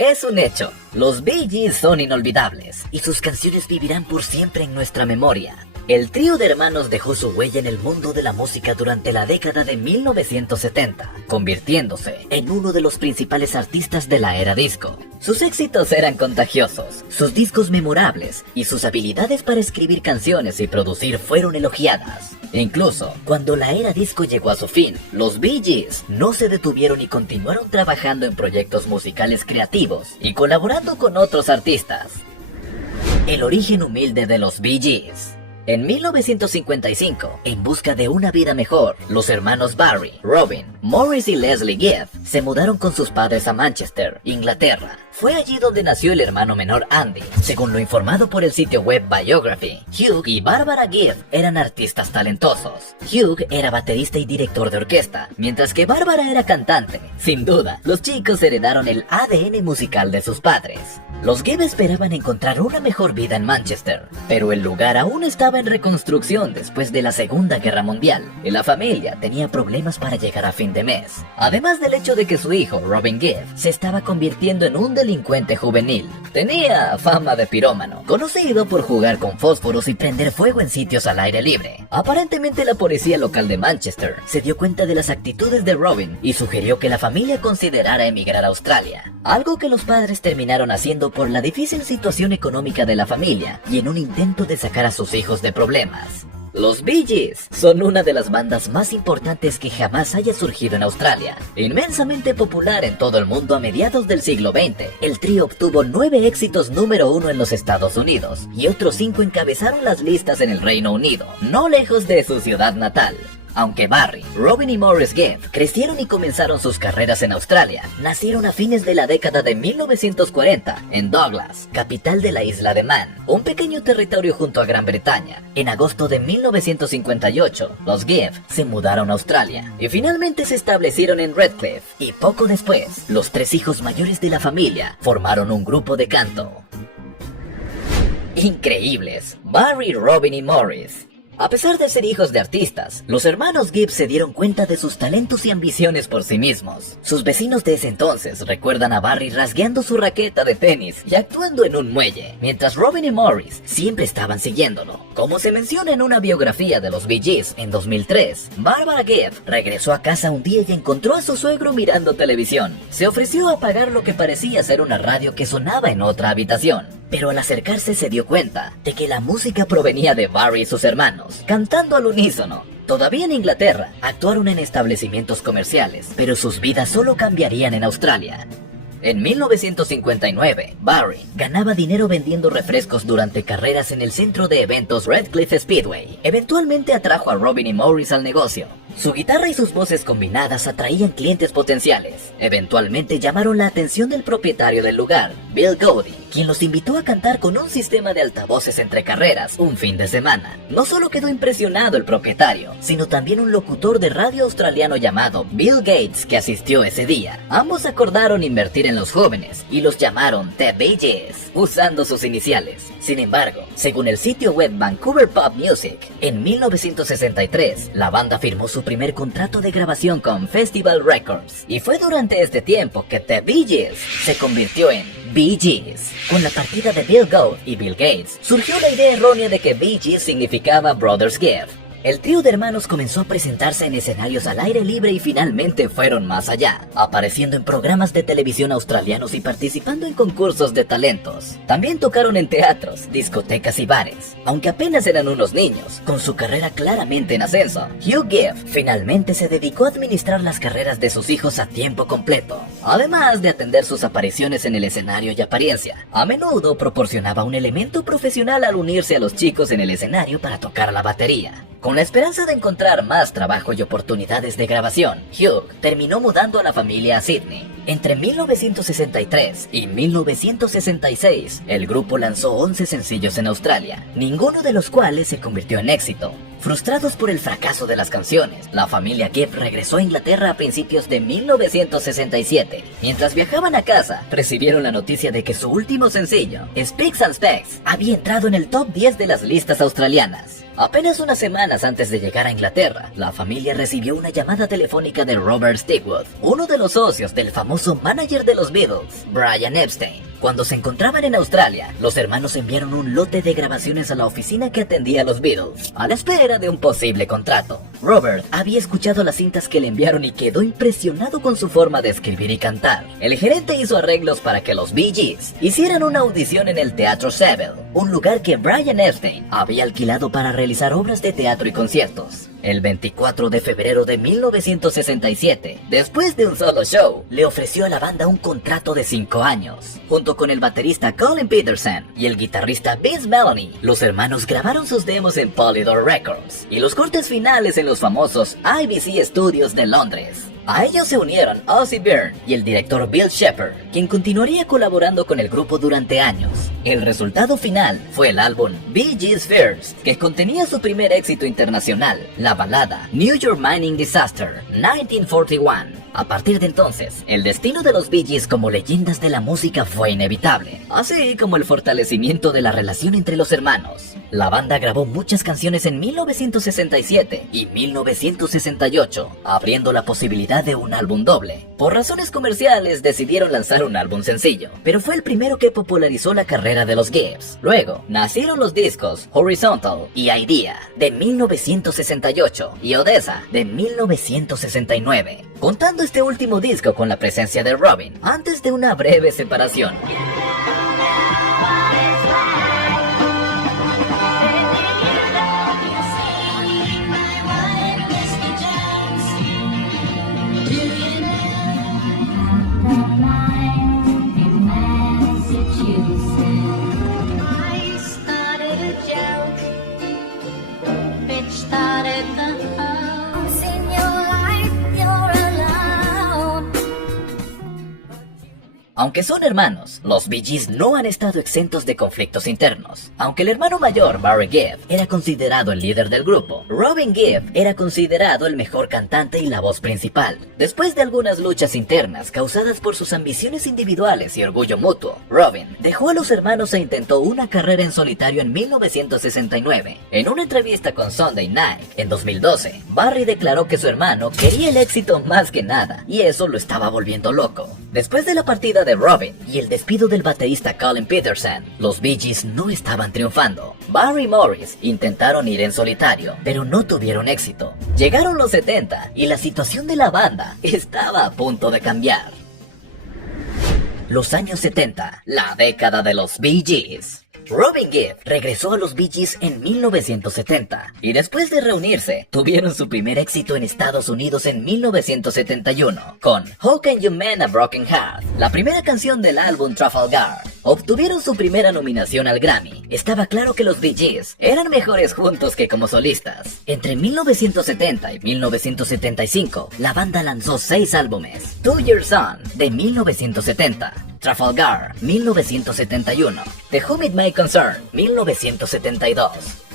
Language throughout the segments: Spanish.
Es un hecho, los Bee Gees son inolvidables y sus canciones vivirán por siempre en nuestra memoria. El trío de hermanos dejó su huella en el mundo de la música durante la década de 1970, convirtiéndose en uno de los principales artistas de la era disco. Sus éxitos eran contagiosos, sus discos memorables y sus habilidades para escribir canciones y producir fueron elogiadas. Incluso, cuando la era disco llegó a su fin, los Bee Gees no se detuvieron y continuaron trabajando en proyectos musicales creativos y colaborando con otros artistas. El origen humilde de los Bee Gees. En 1955, en busca de una vida mejor, los hermanos Barry, Robin, Morris y Leslie Gibb se mudaron con sus padres a Manchester, Inglaterra. Fue allí donde nació el hermano menor Andy. Según lo informado por el sitio web Biography, Hugh y Barbara Gibb eran artistas talentosos. Hugh era baterista y director de orquesta, mientras que Barbara era cantante. Sin duda, los chicos heredaron el ADN musical de sus padres. Los Gibb esperaban encontrar una mejor vida en Manchester, pero el lugar aún estaba en reconstrucción después de la Segunda Guerra Mundial, y la familia tenía problemas para llegar a fin de mes. Además del hecho de que su hijo, Robin Gibb, se estaba convirtiendo en un delincuente juvenil. Tenía fama de pirómano, conocido por jugar con fósforos y prender fuego en sitios al aire libre. Aparentemente la policía local de Manchester se dio cuenta de las actitudes de Robin y sugirió que la familia considerara emigrar a Australia, algo que los padres terminaron haciendo por la difícil situación económica de la familia y en un intento de sacar a sus hijos de problemas. Los Bee Gees son una de las bandas más importantes que jamás haya surgido en Australia. Inmensamente popular en todo el mundo a mediados del siglo XX, el trío obtuvo 9 éxitos número 1 en los Estados Unidos y otros 5 encabezaron las listas en el Reino Unido, no lejos de su ciudad natal. Aunque Barry, Robin y Morris Gibb crecieron y comenzaron sus carreras en Australia, nacieron a fines de la década de 1940 en Douglas, capital de la isla de Man, un pequeño territorio junto a Gran Bretaña. En agosto de 1958, los Gibb se mudaron a Australia y finalmente se establecieron en Redcliffe, y poco después, los 3 hijos mayores de la familia formaron un grupo de canto. Increíbles, Barry, Robin y Morris. A pesar de ser hijos de artistas, los hermanos Gibb se dieron cuenta de sus talentos y ambiciones por sí mismos. Sus vecinos de ese entonces recuerdan a Barry rasgueando su raqueta de tenis y actuando en un muelle, mientras Robin y Morris siempre estaban siguiéndolo. Como se menciona en una biografía de los Bee Gees en 2003, Barbara Gibb regresó a casa un día y encontró a su suegro mirando televisión. Se ofreció a apagar lo que parecía ser una radio que sonaba en otra habitación, pero al acercarse se dio cuenta de que la música provenía de Barry y sus hermanos, cantando al unísono. Todavía en Inglaterra, actuaron en establecimientos comerciales, pero sus vidas solo cambiarían en Australia. En 1959, Barry ganaba dinero vendiendo refrescos durante carreras en el centro de eventos Redcliffe Speedway. Eventualmente atrajo a Robin y Morris al negocio. Su guitarra y sus voces combinadas atraían clientes potenciales. Eventualmente llamaron la atención del propietario del lugar, Bill Godey, quien los invitó a cantar con un sistema de altavoces entre carreras un fin de semana. No solo quedó impresionado el propietario, sino también un locutor de radio australiano llamado Bill Gates que asistió ese día. Ambos acordaron invertir en los jóvenes y los llamaron The Bee Gees, usando sus iniciales. Sin embargo, según el sitio web Vancouver Pop Music, en 1963 la banda firmó su primer contrato de grabación con Festival Records, y fue durante este tiempo que The Bee Gees se convirtió en Bee Gees. Con la partida de Bill Gould y Bill Gates, surgió la idea errónea de que Bee Gees significaba Brothers Gibb. El trío de hermanos comenzó a presentarse en escenarios al aire libre y finalmente fueron más allá, apareciendo en programas de televisión australianos y participando en concursos de talentos. También tocaron en teatros, discotecas y bares. Aunque apenas eran unos niños, con su carrera claramente en ascenso, Hugh Gibb finalmente se dedicó a administrar las carreras de sus hijos a tiempo completo, además de atender sus apariciones en el escenario y apariencia. A menudo proporcionaba un elemento profesional al unirse a los chicos en el escenario para tocar la batería. Con la esperanza de encontrar más trabajo y oportunidades de grabación, Hugh terminó mudando a la familia a Sydney. Entre 1963 y 1966, el grupo lanzó 11 sencillos en Australia, ninguno de los cuales se convirtió en éxito. Frustrados por el fracaso de las canciones, la familia Gibb regresó a Inglaterra a principios de 1967. Mientras viajaban a casa, recibieron la noticia de que su último sencillo, Spicks and Specks, había entrado en el top 10 de las listas australianas. Apenas unas semanas antes de llegar a Inglaterra, la familia recibió una llamada telefónica de Robert Stigwood, uno de los socios del famoso manager de los Beatles, Brian Epstein. Cuando se encontraban en Australia, los hermanos enviaron un lote de grabaciones a la oficina que atendía a los Beatles, a la espera de un posible contrato. Robert había escuchado las cintas que le enviaron y quedó impresionado con su forma de escribir y cantar. El gerente hizo arreglos para que los Bee Gees hicieran una audición en el Teatro Saville, un lugar que Brian Epstein había alquilado para realizar obras de teatro y conciertos. El 24 de febrero de 1967, después de un solo show, le ofreció a la banda un contrato de 5 años. Junto con el baterista Colin Peterson y el guitarrista Vince Melouney, los hermanos grabaron sus demos en Polydor Records y los cortes finales en los famosos IBC Studios de Londres. A ellos se unieron Ozzy Byrne y el director Bill Shepard, quien continuaría colaborando con el grupo durante años. El resultado final fue el álbum Bee Gees First, que contenía su primer éxito internacional, la balada New York Mining Disaster, 1941. A partir de entonces, el destino de los Bee Gees como leyendas de la música fue inevitable, así como el fortalecimiento de la relación entre los hermanos. La banda grabó muchas canciones en 1967 y 1968, abriendo la posibilidad de un álbum doble. Por razones comerciales decidieron lanzar un álbum sencillo, pero fue el primero que popularizó la carrera de los Gibbs. Luego, nacieron los discos Horizontal y Idea de 1968 y Odessa de 1969, contando este último disco con la presencia de Robin antes de una breve separación. Aunque son hermanos, los Bee Gees no han estado exentos de conflictos internos. Aunque el hermano mayor, Barry Gibb, era considerado el líder del grupo, Robin Gibb era considerado el mejor cantante y la voz principal. Después de algunas luchas internas causadas por sus ambiciones individuales y orgullo mutuo, Robin dejó a los hermanos e intentó una carrera en solitario en 1969. En una entrevista con Sunday Night en 2012, Barry declaró que su hermano quería el éxito más que nada, y eso lo estaba volviendo loco. Después de la partida de Robin y el despido del baterista Colin Peterson, los Bee Gees no estaban triunfando. Barry y Morris intentaron ir en solitario, pero no tuvieron éxito. Llegaron los 70 y la situación de la banda estaba a punto de cambiar. Los años 70, la década de los Bee Gees. Robin Gibb regresó a los Bee Gees en 1970 y después de reunirse, tuvieron su primer éxito en Estados Unidos en 1971 con How Can You Mend a Broken Heart, la primera canción del álbum Trafalgar. Obtuvieron su primera nominación al Grammy. Estaba claro que los Bee Gees eran mejores juntos que como solistas. Entre 1970 y 1975, la banda lanzó 6 álbumes: 2 Years On de 1970, Trafalgar 1971, The Whom It May Concern 1972,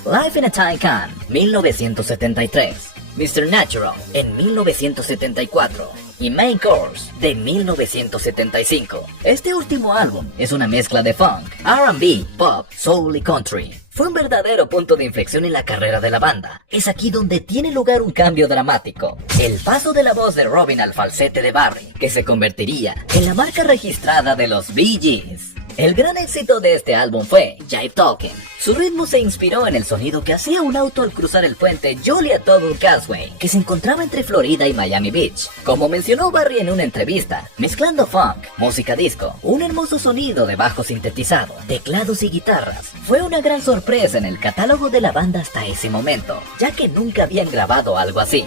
Life in a Time Can 1973, Mr. Natural en 1974 y Main Course de 1975. Este último álbum es una mezcla de funk, R&B, pop, soul y country. Fue un verdadero punto de inflexión en la carrera de la banda. Es aquí donde tiene lugar un cambio dramático: el paso de la voz de Robin al falsete de Barry, que se convertiría en la marca registrada de los Bee Gees. El gran éxito de este álbum fue Jive Talking. Su ritmo se inspiró en el sonido que hacía un auto al cruzar el puente Joliet-Double Causeway, que se encontraba entre Florida y Miami Beach. Como mencionó Barry en una entrevista, mezclando funk, música disco, un hermoso sonido de bajo sintetizado, teclados y guitarras, fue una gran sorpresa en el catálogo de la banda hasta ese momento, ya que nunca habían grabado algo así.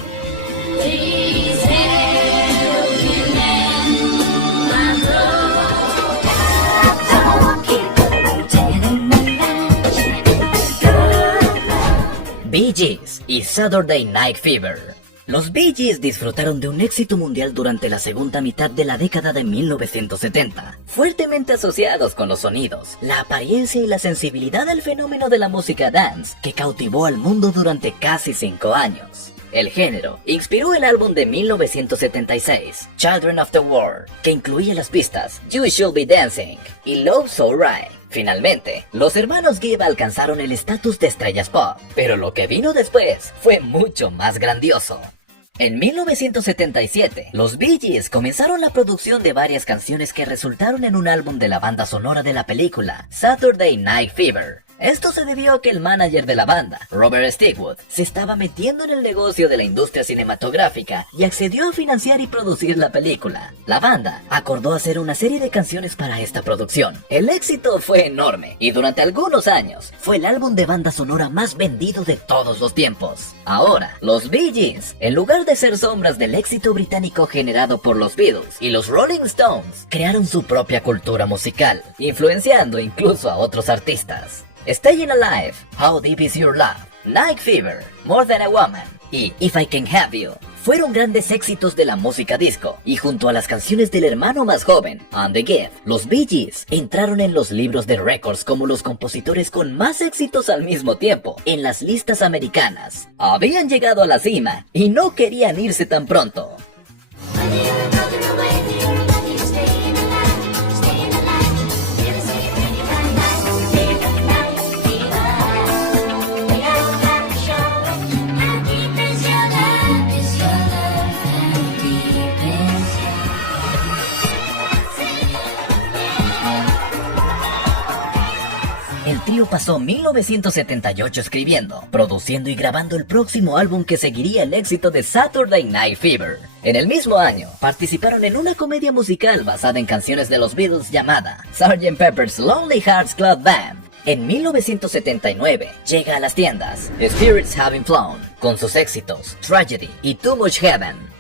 Bee Gees y Saturday Night Fever. Los Bee Gees disfrutaron de un éxito mundial durante la segunda mitad de la década de 1970, fuertemente asociados con los sonidos, la apariencia y la sensibilidad del fenómeno de la música dance que cautivó al mundo durante casi 5 años. El género inspiró el álbum de 1976, Children of the World, que incluía las pistas You Should Be Dancing y Love So Right, Finalmente, los hermanos Gibb alcanzaron el estatus de estrellas pop, pero lo que vino después fue mucho más grandioso. En 1977, los Bee Gees comenzaron la producción de varias canciones que resultaron en un álbum de la banda sonora de la película Saturday Night Fever. Esto se debió a que el manager de la banda, Robert Stigwood, se estaba metiendo en el negocio de la industria cinematográfica y accedió a financiar y producir la película. La banda acordó hacer una serie de canciones para esta producción. El éxito fue enorme y durante algunos años fue el álbum de banda sonora más vendido de todos los tiempos. Ahora, los Bee Gees, en lugar de ser sombras del éxito británico generado por los Beatles y los Rolling Stones, crearon su propia cultura musical, influenciando incluso a otros artistas. Staying Alive, How Deep Is Your Love, Night Fever, More Than a Woman y If I Can Have You fueron grandes éxitos de la música disco, y junto a las canciones del hermano más joven, Andy Gibb, los Bee Gees entraron en los libros de récords como los compositores con más éxitos al mismo tiempo en las listas americanas. Habían llegado a la cima y no querían irse tan pronto. El trío pasó 1978 escribiendo, produciendo y grabando el próximo álbum que seguiría el éxito de Saturday Night Fever. En el mismo año, participaron en una comedia musical basada en canciones de los Beatles llamada Sgt. Pepper's Lonely Hearts Club Band. En 1979 llega a las tiendas Spirits Having Flown, con sus éxitos Tragedy y Too Much Heaven.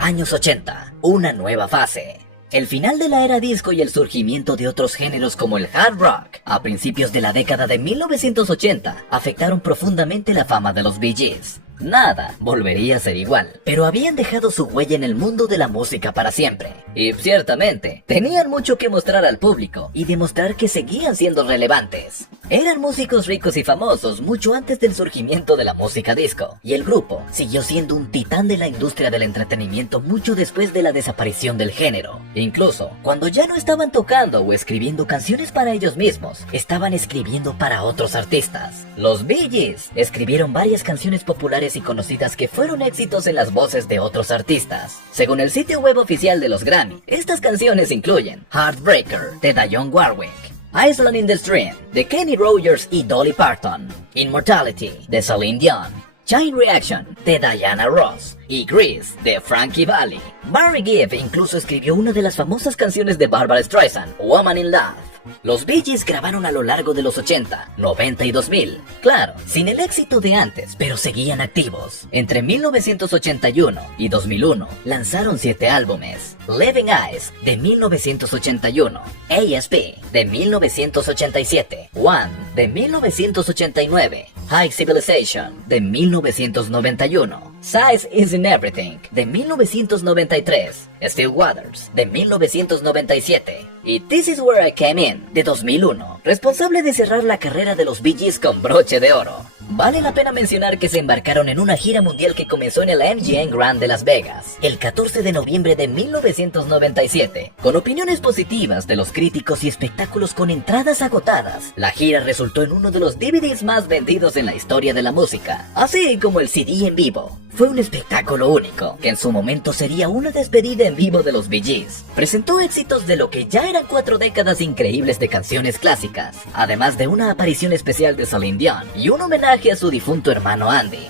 Años 80, una nueva fase. El final de la era disco y el surgimiento de otros géneros como el hard rock a principios de la década de 1980 afectaron profundamente la fama de los Bee Gees. Nada volvería a ser igual, pero habían dejado su huella en el mundo de la música para siempre. Y ciertamente, tenían mucho que mostrar al público y demostrar que seguían siendo relevantes. Eran músicos ricos y famosos mucho antes del surgimiento de la música disco, y el grupo siguió siendo un titán de la industria del entretenimiento mucho después de la desaparición del género. Incluso, cuando ya no estaban tocando o escribiendo canciones para ellos mismos, estaban escribiendo para otros artistas. Los Bee Gees escribieron varias canciones populares y conocidas que fueron éxitos en las voces de otros artistas. Según el sitio web oficial de los Grammy, estas canciones incluyen Heartbreaker, de Dionne Warwick, Island in the Stream, de Kenny Rogers y Dolly Parton, Immortality, de Celine Dion, Chain Reaction, de Diana Ross, y Grease, de Frankie Valli. Barry Gibb incluso escribió una de las famosas canciones de Barbra Streisand, Woman in Love. Los Bee Gees grabaron a lo largo de los 80, 90 y 2000. Claro, sin el éxito de antes, pero seguían activos. Entre 1981 y 2001 lanzaron 7 álbumes. Living Eyes, de 1981, ASP, de 1987, One, de 1989, High Civilization, de 1991, Size is in Everything, de 1993, Still Waters, de 1997, y This Is Where I Came In, de 2001, responsable de cerrar la carrera de los Bee Gees con broche de oro. Vale la pena mencionar que se embarcaron en una gira mundial que comenzó en el MGM Grand de Las Vegas, el 14 de noviembre de 1997, con opiniones positivas de los críticos y espectáculos con entradas agotadas. La gira resultó en uno de los DVDs más vendidos en la historia de la música, así como el CD en vivo. Fue un espectáculo único, que en su momento sería una despedida en vivo de los Bee Gees. Presentó éxitos de lo que ya eran 4 décadas increíbles de canciones clásicas, además de una aparición especial de Celine Dion y un homenaje a su difunto hermano Andy.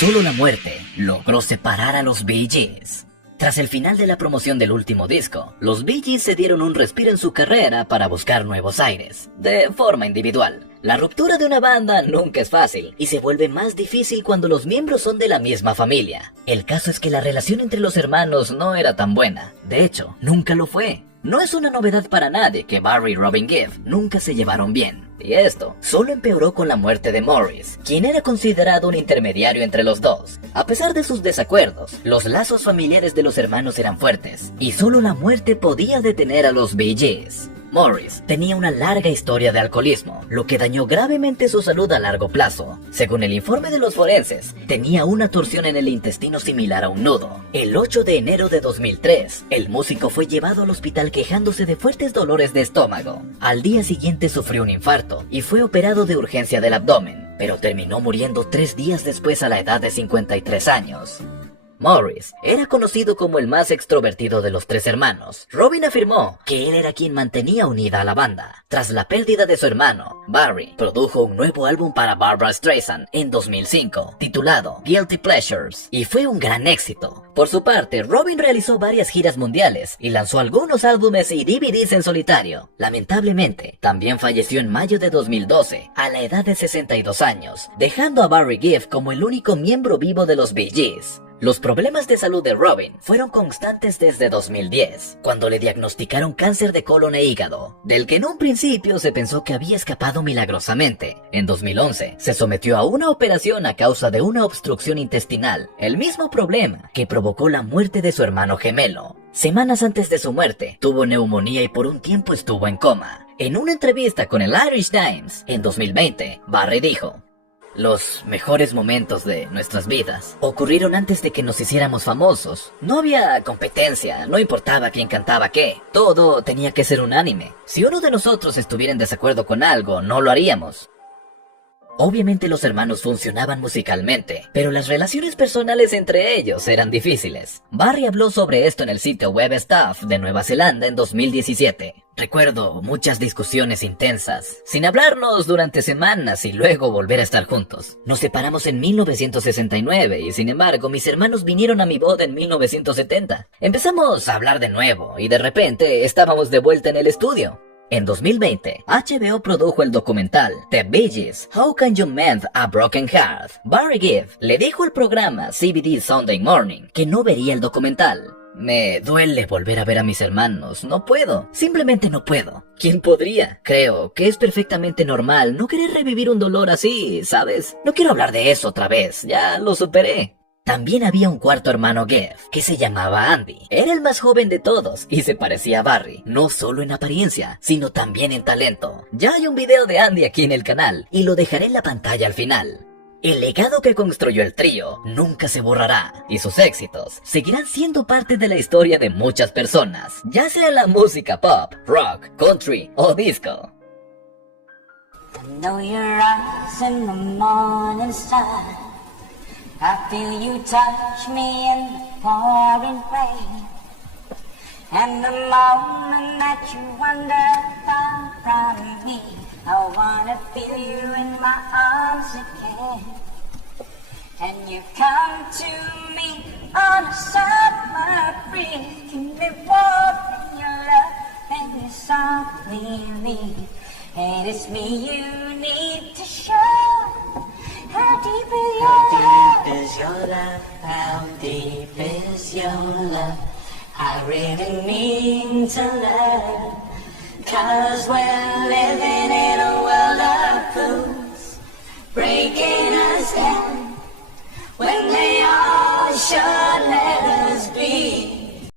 Solo la muerte logró separar a los Bee Gees. Tras el final de la promoción del último disco, los Bee Gees se dieron un respiro en su carrera para buscar nuevos aires, de forma individual. La ruptura de una banda nunca es fácil, y se vuelve más difícil cuando los miembros son de la misma familia. El caso es que la relación entre los hermanos no era tan buena, de hecho, nunca lo fue. No es una novedad para nadie que Barry y Robin Gibb nunca se llevaron bien. Y esto solo empeoró con la muerte de Morris, quien era considerado un intermediario entre los dos. A pesar de sus desacuerdos, los lazos familiares de los hermanos eran fuertes, y solo la muerte podía detener a los Bee Gees. Morris tenía una larga historia de alcoholismo, lo que dañó gravemente su salud a largo plazo. Según el informe de los forenses, tenía una torsión en el intestino similar a un nudo. El 8 de enero de 2003, el músico fue llevado al hospital quejándose de fuertes dolores de estómago. Al día siguiente sufrió un infarto y fue operado de urgencia del abdomen, pero terminó muriendo 3 días después a la edad de 53 años. Morris era conocido como el más extrovertido de los 3 hermanos. Robin afirmó que él era quien mantenía unida a la banda. Tras la pérdida de su hermano, Barry produjo un nuevo álbum para Barbra Streisand en 2005, titulado Guilty Pleasures, y fue un gran éxito. Por su parte, Robin realizó varias giras mundiales y lanzó algunos álbumes y DVDs en solitario. Lamentablemente, también falleció en mayo de 2012, a la edad de 62 años, dejando a Barry Gibb como el único miembro vivo de los Bee Gees. Los problemas de salud de Robin fueron constantes desde 2010, cuando le diagnosticaron cáncer de colon e hígado, del que en un principio se pensó que había escapado milagrosamente. En 2011, se sometió a una operación a causa de una obstrucción intestinal, el mismo problema que provocó la muerte de su hermano gemelo. Semanas antes de su muerte, tuvo neumonía y por un tiempo estuvo en coma. En una entrevista con el Irish Times, en 2020, Barry dijo: "Los mejores momentos de nuestras vidas ocurrieron antes de que nos hiciéramos famosos. No había competencia, no importaba quién cantaba qué, todo tenía que ser unánime. Si uno de nosotros estuviera en desacuerdo con algo, no lo haríamos". Obviamente los hermanos funcionaban musicalmente, pero las relaciones personales entre ellos eran difíciles. Barry habló sobre esto en el sitio web Stuff de Nueva Zelanda en 2017. "Recuerdo muchas discusiones intensas, sin hablarnos durante semanas y luego volver a estar juntos. Nos separamos en 1969 y sin embargo mis hermanos vinieron a mi boda en 1970. Empezamos a hablar de nuevo y de repente estábamos de vuelta en el estudio". En 2020, HBO produjo el documental The Bee Gees, How Can You Mend a Broken Heart. Barry Gibb le dijo al programa CBD Sunday Morning que no vería el documental. "Me duele volver a ver a mis hermanos, no puedo, simplemente no puedo. ¿Quién podría? Creo que es perfectamente normal no querer revivir un dolor así, ¿sabes? No quiero hablar de eso otra vez, ya lo superé". También había un cuarto hermano Gibb, que se llamaba Andy. Era el más joven de todos y se parecía a Barry, no solo en apariencia, sino también en talento. Ya hay un video de Andy aquí en el canal y lo dejaré en la pantalla al final. El legado que construyó el trío nunca se borrará y sus éxitos seguirán siendo parte de la historia de muchas personas, ya sea en la música pop, rock, country o disco. I know your eyes in the morning sun. I feel you touch me in the pouring rain. And the moment that you wander far from me, I wanna feel you in my arms again. And you come to me on a summer breeze, keep me warm in your love and you softly leave. And it's me you need to show. How deep is your love? How deep is your love? How deep is your love? I really mean to love, 'cause we're living